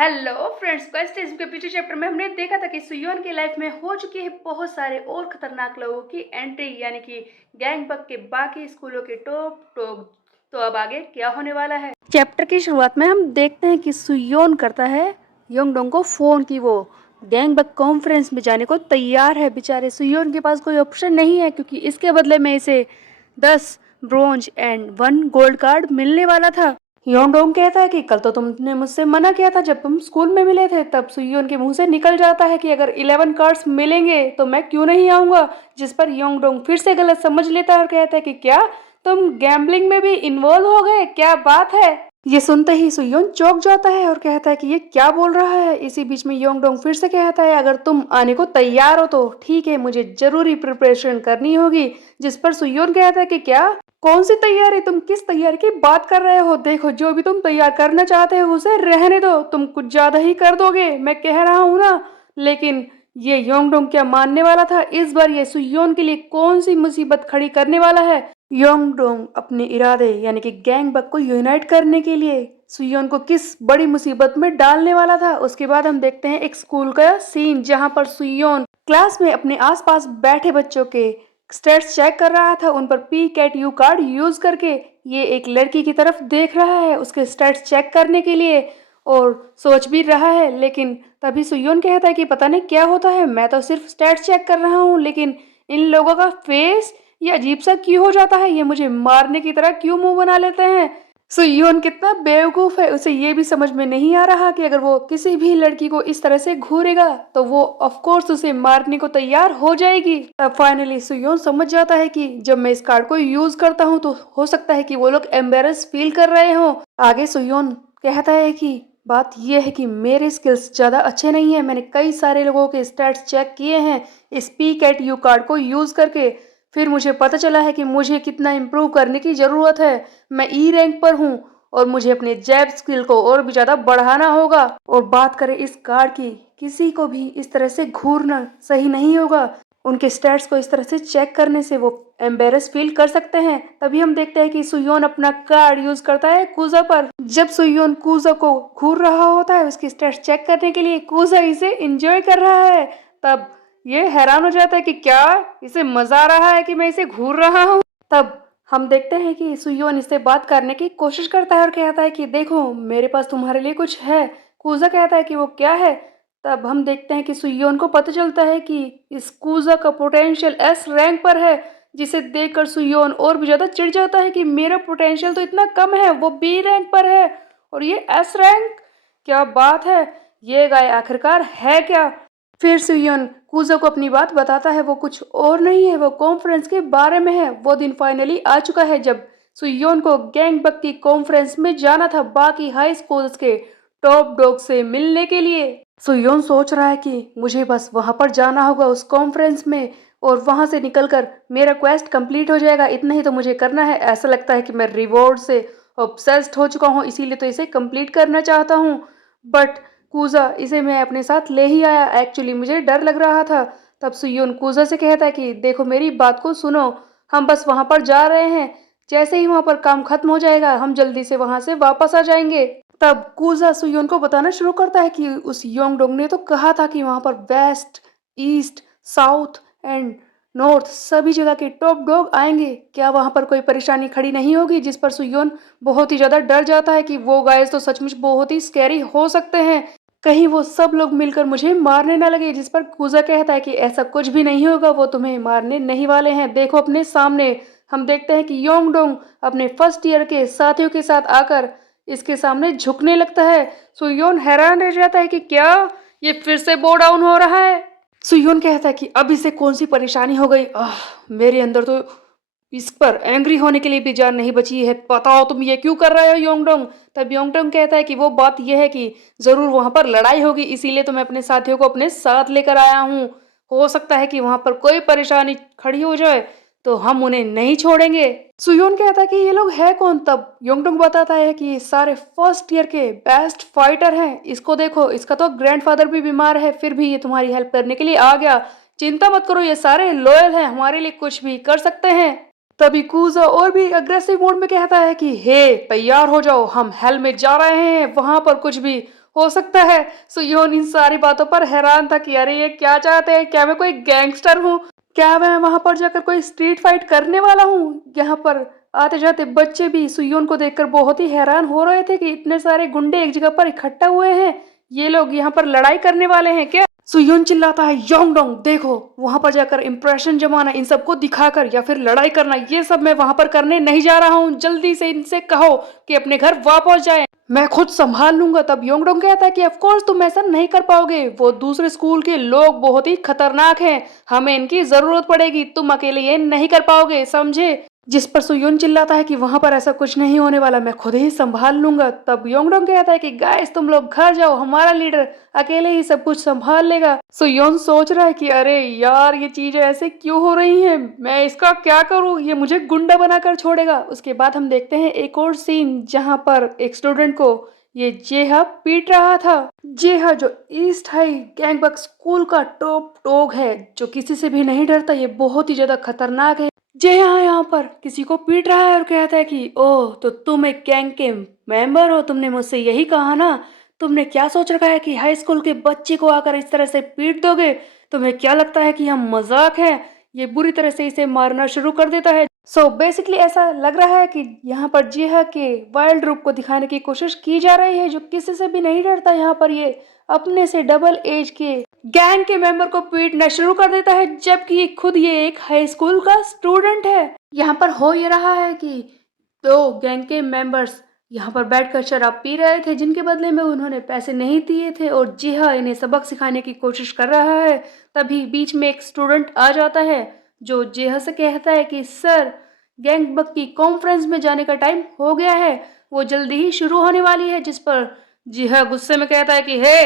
Hello friends, quest के पिछले chapter में हमने देखा था कि सुयोन की लाइफ में हो चुकी है बहुत सारे और खतरनाक लोगों की एंट्री, यानी कि गैंगबक के बाकी स्कूलों के टॉप टॉप। तो अब आगे क्या होने वाला है। चैप्टर की शुरुआत में हम देखते हैं कि सुयोन करता है योंगडोंग को फोन की वो गैंगबक कॉन्फ्रेंस में जाने को तैयार है। बेचारे सुयोन के पास कोई ऑप्शन नहीं है क्योंकि इसके बदले में इसे 10 ब्रोंज एंड 1 गोल्ड कार्ड मिलने वाला था। योंगडोंग कहता है कि कल तो तुमने मुझसे मना किया था जब हम स्कूल में मिले थे। तब सुयोन के मुंह से निकल जाता है कि अगर 11 कार्ड्स मिलेंगे तो मैं क्यों नहीं आऊंगा, जिस पर योंगडोंग फिर से गलत समझ लेता है और कहता है कि क्या तुम गैम्बलिंग में भी इन्वॉल्व हो गए, क्या बात है। ये सुनते ही सुयोन चौंक जाता है और कहता है कि ये क्या बोल रहा है। इसी बीच में योंगडोंग फिर से कहता है अगर तुम आने को तैयार हो तो ठीक है, मुझे जरूरी प्रिपरेशन करनी होगी। जिस पर सुयोन कहता है कि क्या, कौन सी तैयारी, तुम किस तैयारी की बात कर रहे हो। देखो, जो भी तुम तैयार करना चाहते हो उसे रहने दो, तुम कुछ ज्यादा ही कर दोगे, मैं कह रहा हूँ ना। लेकिन ये योंगडोंग क्या मानने वाला था। इस बार ये सुयोन के लिए कौन सी मुसीबत खड़ी करने वाला है। योंगडोंग अपने इरादे यानी कि गैंगबक को यूनाइट करने के लिए सुयोन को किस बड़ी मुसीबत में डालने वाला था। उसके बाद हम देखते हैं एक स्कूल का सीन जहां पर सुयोन क्लास में अपने आसपास बैठे बच्चों के स्टेट्स चेक कर रहा था, उन पर पी कैट यू कार्ड यूज करके। ये एक लड़की की तरफ देख रहा है उसके स्टेट्स चेक करने के लिए और सोच भी रहा है। लेकिन तभी सुयोन कहता है कि पता नहीं क्या होता है, मैं तो सिर्फ स्टेट्स चेक कर रहा हूँ, लेकिन इन लोगों का फेस ये अजीब सा क्यों हो जाता है, ये मुझे मारने की तरह क्यों मुंह बना लेते हैं। सुयोन कितना बेवकूफ है, उसे ये भी समझ में नहीं आ रहा कि अगर वो किसी भी लड़की को इस तरह से घूरेगा तो वो ऑफ कोर्स उसे मारने को तैयार हो जाएगी। तब फाइनली सुयोन समझ जाता है कि जब मैं इस कार्ड को यूज करता हूँ तो हो सकता है कि वो लोग एम्बेरस फील कर रहे हो। आगे सुयोन कहता है कि बात यह है कि मेरे स्किल्स ज्यादा अच्छे नहीं है, मैंने कई सारे लोगों के स्टैट्स चेक किए हैं इस पी कैट यू कार्ड को यूज करके। फिर मुझे पता चला है कि मुझे कितना इम्प्रूव करने की ज़रूरत है। मैं ई रैंक पर हूँ और मुझे अपने जैब स्किल को और भी ज़्यादा बढ़ाना होगा। और बात करें इस कार्ड की, किसी को भी इस तरह से घूरना सही नहीं होगा। उनके स्टैट्स को इस तरह से चेक करने से वो एम्बेरस फील कर सकते हैं। तभी हम देखते हैं कि सुयोन अपना कार्ड यूज करता है कूजा पर। जब सुयोन कूजा को घूर रहा होता है उसकी स्टैट्स चेक करने के लिए, कूजा इसे एंजॉय कर रहा है। तब ये हैरान हो जाता है कि क्या इसे मजा आ रहा है कि मैं इसे घूर रहा हूँ। तब हम देखते हैं कि सुयोन इससे बात करने की कोशिश करता है और कहता है कि देखो मेरे पास तुम्हारे लिए कुछ है। कूजा कहता है कि वो क्या है। तब हम देखते हैं कि सुयोन को पता चलता है कि इस कूजा का पोटेंशियल एस रैंक पर है, जिसे देखकर सुयोन और भी ज्यादा चिढ़ जाता है कि मेरा पोटेंशियल तो इतना कम है, वो बी रैंक पर है और ये एस रैंक, क्या बात है, ये गाय आखिरकार है क्या। फिर सुयोन कूजो को अपनी बात बताता है, वो कुछ और नहीं है, वो कॉन्फ्रेंस के बारे में है। वो दिन फाइनली आ चुका है जब सुयोन को गैंगबक की कॉन्फ्रेंस में जाना था बाकी हाई स्कूल्स के टॉप डॉग से मिलने के लिए। सुयोन सोच रहा है कि मुझे बस वहां पर जाना होगा उस कॉन्फ्रेंस में और वहां से निकलकर मेरा क्वेस्ट कंप्लीट हो जाएगा, इतना ही तो मुझे करना है। ऐसा लगता है कि मैं रिवॉर्ड से ऑब्सेस्ड हो चुका हूँ, इसीलिए तो इसे कंप्लीट करना चाहता हूँ। बट कूजा, इसे मैं अपने साथ ले ही आया, एक्चुअली मुझे डर लग रहा था। तब सुयोन कूजा से कहता है कि देखो मेरी बात को सुनो, हम बस वहां पर जा रहे हैं, जैसे ही वहां पर काम खत्म हो जाएगा हम जल्दी से वहां से वापस आ जाएंगे। तब कूजा सुयोन को बताना शुरू करता है कि उस योंगडोंग ने तो कहा था कि वहां पर west, east, south and north सभी जगह के टॉप डॉग आएंगे, क्या वहां पर कोई परेशानी खड़ी नहीं होगी। जिस पर सुयोन बहुत ही ज्यादा डर जाता है कि वो गाइस तो सचमुच बहुत ही स्कैरी हो सकते हैं, कहीं वो सब लोग मिलकर मुझे मारने ना लगे। जिस पर कूजा कहता है कि ऐसा कुछ भी नहीं होगा, वो तुम्हें मारने नहीं वाले हैं, देखो अपने सामने। हम देखते हैं कि योंगडोंग अपने फर्स्ट ईयर के साथियों के साथ आकर इसके सामने झुकने लगता है। सुयोन हैरान रह जाता है कि क्या ये फिर से बो डाउन हो रहा है। सुयोन कहता है कि अब इसे कौन सी परेशानी हो गई, मेरे अंदर तो इस पर एंग्री होने के लिए भी जान नहीं बची है, बताओ तुम ये क्यों कर रहे हो योंगडोंग। तब योंगडोंग कहता है कि वो बात यह है कि जरूर वहां पर लड़ाई होगी, इसीलिए तो मैं अपने साथियों को अपने साथ लेकर आया हूँ। हो सकता है कि वहां पर कोई परेशानी खड़ी हो जाए तो हम उन्हें नहीं छोड़ेंगे। सुयोन कहता है कि ये लोग है कौन। तब योंगडोंग बताता है कि ये सारे फर्स्ट ईयर के बेस्ट फाइटर हैं, इसको देखो, इसका तो ग्रैंडफादर भी बीमार है फिर भी ये तुम्हारी हेल्प करने के लिए आ गया, चिंता मत करो, ये सारे लॉयल हैं, हमारे लिए कुछ भी कर सकते हैं। तभी कूजा और भी अग्रेसिव मोड में कहता है कि हे तैयार हो जाओ, हम हेल में जा रहे हैं, वहां पर कुछ भी हो सकता है सुयोन इन सारी बातों पर हैरान था कि अरे ये क्या चाहते हैं, क्या मैं कोई गैंगस्टर हूँ, क्या मैं वहां पर जाकर कोई स्ट्रीट फाइट करने वाला हूँ। यहाँ पर आते जाते बच्चे भी सुयोन को देखकर बहुत ही हैरान हो रहे थे कि इतने सारे गुंडे एक जगह पर इकट्ठा हुए हैं, ये लोग यहाँ पर लड़ाई करने वाले हैं क्या। सुयोन चिल्लाता है योंगडोंग देखो, वहां पर जाकर इंप्रेशन जमाना, इन सबको दिखाकर या फिर लड़ाई करना, ये सब मैं वहां पर करने नहीं जा रहा हूँ। जल्दी से इनसे कहो कि अपने घर वापस जाएं, मैं खुद संभाल लूंगा। तब योंगडोंग कहता है कि ऑफ कोर्स तुम ऐसा नहीं कर पाओगे, वो दूसरे स्कूल के लोग बहुत ही खतरनाक हैं, हमें इनकी जरूरत पड़ेगी, तुम अकेले ये नहीं कर पाओगे, समझे। जिस पर सुयोन चिल्लाता है कि वहां पर ऐसा कुछ नहीं होने वाला, मैं खुद ही संभाल लूंगा। तब योंगडोंग कहता है कि गाइस तुम लोग घर जाओ, हमारा लीडर अकेले ही सब कुछ संभाल लेगा। सुयोन सोच रहा है कि अरे यार ये चीजें ऐसे क्यों हो रही हैं, मैं इसका क्या करूं, ये मुझे गुंडा बनाकर छोड़ेगा। उसके बाद हम देखते हैं एक और सीन जहां पर एक स्टूडेंट को ये जेहा पीट रहा था। जेहा जो ईस्ट हाई गैंगबक स्कूल का टॉप डॉग है, जो किसी से भी नहीं डरता, ये बहुत ही ज्यादा खतरनाक है। जे यहाँ पर किसी को पीट रहा है और कहता है कि ओह तो तुम एक गैंग के मेंबर हो, तुमने मुझसे यही कहा ना, तुमने क्या सोच रखा है कि हाई स्कूल के बच्चे को आकर इस तरह से पीट दोगे, तुम्हें क्या लगता है कि हम मजाक है। ये बुरी तरह से इसे मारना शुरू कर देता है। सो बेसिकली ऐसा लग रहा है कि यहाँ पर जिहा के वाइल्ड रूप को दिखाने की कोशिश की जा रही है, जो किसी से भी नहीं डरता। यहाँ पर ये अपने से डबल एज के गैंग के मेंबर को पीटना शुरू कर देता है, जबकि खुद ये एक हाई स्कूल का स्टूडेंट है। यहाँ पर हो ये रहा है कि दो गैंग के मेंबर्स यहाँ पर बैठकर शराब पी रहे थे, जिनके बदले में उन्होंने पैसे नहीं दिए थे, और जिहा इन्हें सबक सिखाने की कोशिश कर रहा है। तभी बीच में एक स्टूडेंट आ जाता है जो जिहा से कहता है कि सर गैंगबक की कॉन्फ्रेंस में जाने का टाइम हो गया है, वो जल्दी ही शुरू होने वाली है। जिस पर जिहा गुस्से में कहता है कि हे,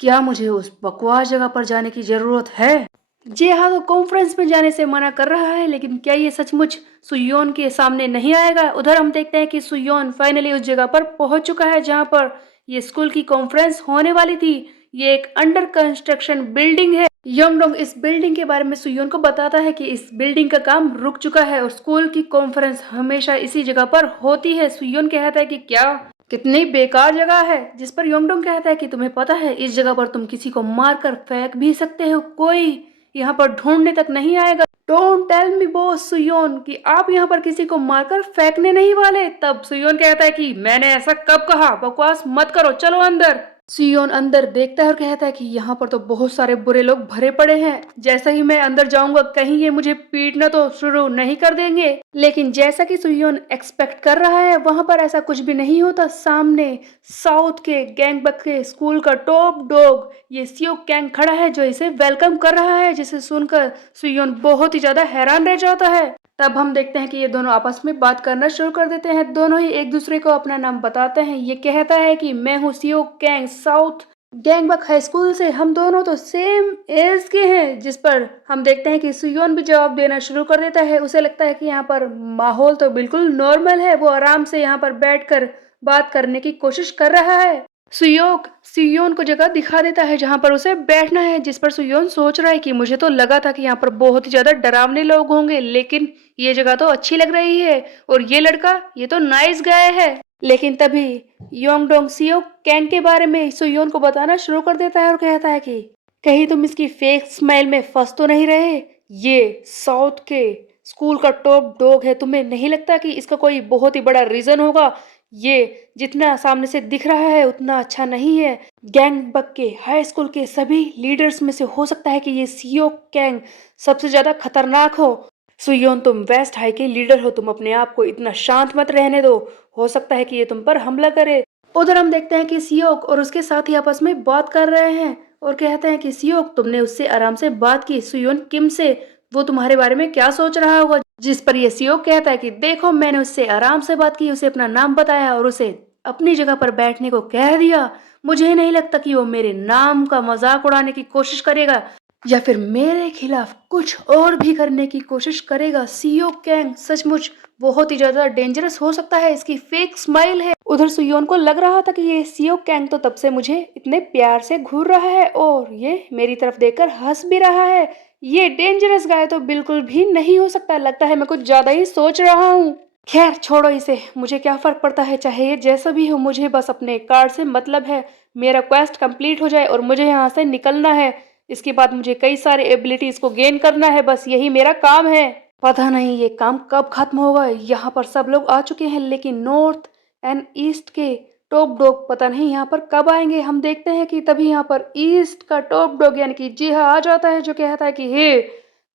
क्या मुझे उस बकवास जगह पर जाने की जरूरत है। जी हाँ, तो कॉन्फ्रेंस में जाने से मना कर रहा है, लेकिन क्या ये सचमुच सुयोन के सामने नहीं आएगा। उधर हम देखते हैं कि सुयोन फाइनली उस जगह पर पहुंच चुका है जहां पर ये स्कूल की कॉन्फ्रेंस होने वाली थी। ये एक अंडर कंस्ट्रक्शन बिल्डिंग है। योंगडोंग इस बिल्डिंग के बारे में सुयोन को बताता है कि इस बिल्डिंग का काम रुक चुका है और स्कूल की कॉन्फ्रेंस हमेशा इसी जगह पर होती है। सुयोन कहता है कि क्या, कितनी बेकार जगह है। जिस पर योंगडोंग कहता है कि तुम्हें पता है इस जगह पर तुम किसी को मारकर फेंक भी सकते हो, कोई यहाँ पर ढूंढने तक नहीं आएगा। डोंट टेल मी बॉस सुयोन कि आप यहाँ पर किसी को मारकर फेंकने नहीं वाले। तब सुयोन कहता है कि मैंने ऐसा कब कहा, बकवास मत करो, चलो अंदर। सुयोन अंदर देखता है और कहता है कि यहाँ पर तो बहुत सारे बुरे लोग भरे पड़े हैं, जैसा ही मैं अंदर जाऊंगा कहीं ये मुझे पीटना तो शुरू नहीं कर देंगे। लेकिन जैसा कि सुयोन एक्सपेक्ट कर रहा है वहां पर ऐसा कुछ भी नहीं होता। सामने साउथ के गैंगबक के स्कूल का टॉप डॉग ये सियोक गैंग खड़ा है, जो इसे वेलकम कर रहा है, जिसे सुनकर सुयोन बहुत ही ज्यादा हैरान रह जाता है। तब हम देखते हैं कि ये दोनों आपस में बात करना शुरू कर देते हैं। दोनों ही एक दूसरे को अपना नाम बताते हैं। ये कहता है कि मैं हूँ Seok gang south गैंगबक high school से, हम दोनों तो सेम एज के हैं। जिस पर हम देखते हैं कि सुयोन भी जवाब देना शुरू कर देता है। उसे लगता है कि यहाँ पर माहौल तो बिल्कुल नॉर्मल है, वो आराम से यहाँ पर बैठकर बात करने की कोशिश कर रहा है। सुयोक सुयोन को जगह दिखा देता है जहां पर उसे बैठना है। जिस पर सुयोन सोच रहा है कि मुझे तो लगा था कि यहाँ पर बहुत ही ज्यादा डरावने लोग होंगे, लेकिन ये जगह तो अच्छी लग रही है, और ये लड़का ये तो नाइस गाय है। लेकिन तभी योंगडोंग सियोक गैंग के बारे में सुयोन को बताना शुरू कर देता है और कहता है कि कहीं तुम इसकी फेक स्माइल में फंस तो नहीं रहे, ये साउथ के स्कूल का टॉप डॉग है, तुम्हें नहीं लगता कि इसका कोई बहुत ही बड़ा रीजन होगा। ये जितना सामने से दिख रहा है उतना अच्छा नहीं है। गैंगबक के हाई स्कूल के सभी लीडर्स में से हो सकता है कि ये सियोक गैंग सबसे ज्यादा खतरनाक हो। सुयोन तुम वेस्ट हाई के लीडर हो, तुम अपने आप को इतना शांत मत रहने दो, हो सकता है कि ये तुम पर हमला करे। उधर हम देखते हैं कि सियोक और उसके साथी आपस में बात कर रहे हैं और कहते हैं कि सियोक तुमने उससे आराम से बात की, सुयोन किम से, वो तुम्हारे बारे में क्या सोच रहा होगा। जिस पर ये सियोक कहता है कि देखो मैंने उससे आराम से बात की, उसे अपना नाम बताया और उसे अपनी जगह पर बैठने को कह दिया। मुझे नहीं लगता कि वो मेरे नाम का मजाक उड़ाने की कोशिश करेगा या फिर मेरे खिलाफ कुछ और भी करने की कोशिश करेगा। सियोक गैंग सचमुच बहुत ही ज्यादा डेंजरस हो सकता है, इसकी फेक स्माइल है। उधर सुयोन को लग रहा था कि ये सियोक गैंग तो तब से मुझे इतने प्यार से घूर रहा है और ये मेरी तरफ देखकर हंस भी रहा है, ये डेंजरस गाय तो बिल्कुल भी नहीं हो सकता, लगता है मैं कुछ ज्यादा ही सोच रहा हूँ। खैर छोड़ो इसे, मुझे क्या फ़र्क पड़ता है चाहे ये जैसा भी हो, मुझे बस अपने कार्ड से मतलब है। मेरा क्वेस्ट कंप्लीट हो जाए और मुझे यहाँ से निकलना है। इसके बाद मुझे कई सारे एबिलिटीज़ को गेन करना है, बस यही मेरा काम है। पता नहीं ये काम कब खत्म होगा। यहाँ पर सब लोग आ चुके हैं लेकिन नॉर्थ एंड ईस्ट के टॉप डॉग पता नहीं यहाँ पर कब आएंगे। हम देखते हैं कि तभी यहाँ पर ईस्ट का टॉप डॉग यानी कि जिहा आ जाता है, जो कहता है कि हे,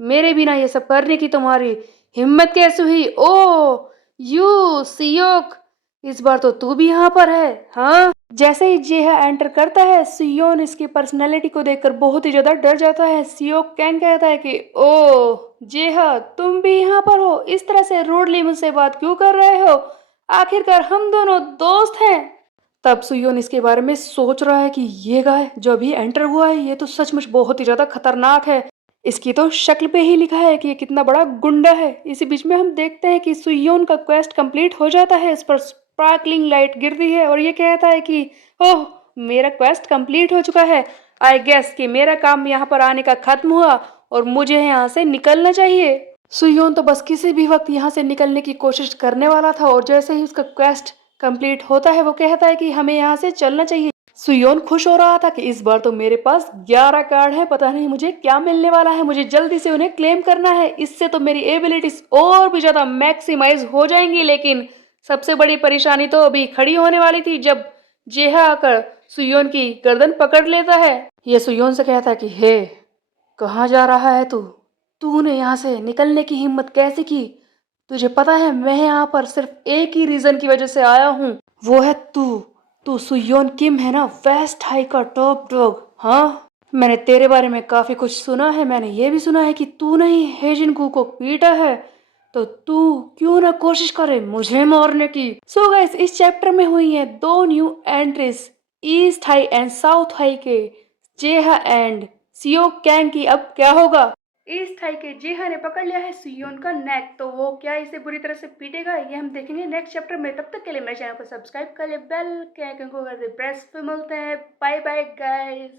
मेरे बिना ये सब करने की तुम्हारी हिम्मत कैसे हुई? ओ यू सियोक, इस बार तो तू भी यहाँ पर है, हाँ? जैसे ही जेहा एंटर करता है, सियोन इसकी पर्सनैलिटी को देखकर बहुत ही ज्यादा डर जाता है। सियोक कैन कहता है कि ओ जेहा, तुम भी यहाँ पर हो? इस तरह से रूडली मुझसे बात क्यों कर रहे हो? आखिरकार हम दोनों दोस्त हैं। तब सुयोन इसके बारे में सोच रहा है कि ये गाय जो अभी एंटर हुआ है, ये तो सचमुच बहुत ही ज्यादा खतरनाक है। इसकी तो शक्ल पे ही लिखा है कि ये कितना बड़ा गुंडा है। इसी बीच में हम देखते हैं कि सुयोन का क्वेस्ट कंप्लीट हो जाता है। इस पर स्पार्कलिंग लाइट गिरती है और ये कहता है कि ओह, मेरा क्वेस्ट कंप्लीट हो चुका है। आई गेस कि मेरा काम यहाँ पर आने का खत्म हुआ और मुझे यहाँ से निकलना चाहिए। सुयोन तो बस किसी भी वक्त यहाँ से निकलने की कोशिश करने वाला था और जैसे ही उसका क्वेस्ट कंप्लीट होता है, वो कहता है कि हमें यहाँ से चलना चाहिए। सुयोन खुश हो रहा था कि इस बार तो मेरे पास 11 कार्ड है, पता नहीं मुझे क्या मिलने वाला है। मुझे जल्दी से उन्हें क्लेम करना है, इससे तो मेरी एबिलिटीज और भी ज्यादा मैक्सिमाइज हो जाएंगी। लेकिन सबसे बड़ी परेशानी तो अभी खड़ी होने वाली थी जब जेहा आकर सुयोन की गर्दन पकड़ लेता है। ये सुयोन से कहता है कि हे, कहाँ जा रहा है तू? तूने यहाँ से निकलने की हिम्मत कैसे की? तुझे पता है मैं यहाँ पर सिर्फ एक ही रीजन की वजह से आया हूँ, वो है तू। तू सुयोन किम है ना, वेस्ट हाई का टॉप डॉग, हाँ? मैंने तेरे बारे में काफी कुछ सुना है। मैंने ये भी सुना है कि तूने ही हेजिनकू को पीटा है, तो तू क्यों ना कोशिश करे मुझे मारने की। सो गाइस, इस चैप्टर में हुई है दो new entries, east high and south high के जेहा एंड सियो कैंग की। अब क्या होगा? ईस्ट हाई के जेहा ने पकड़ लिया है सियोन का नेक, तो वो क्या इसे बुरी तरह से पीटेगा, ये हम देखेंगे नेक्स्ट चैप्टर में। तब तक के लिए मेरे चैनल को सब्सक्राइब कर ले, बेल के आइकन को कर दे प्रेस। फिर मिलते हैं, बाय बाय गाइस।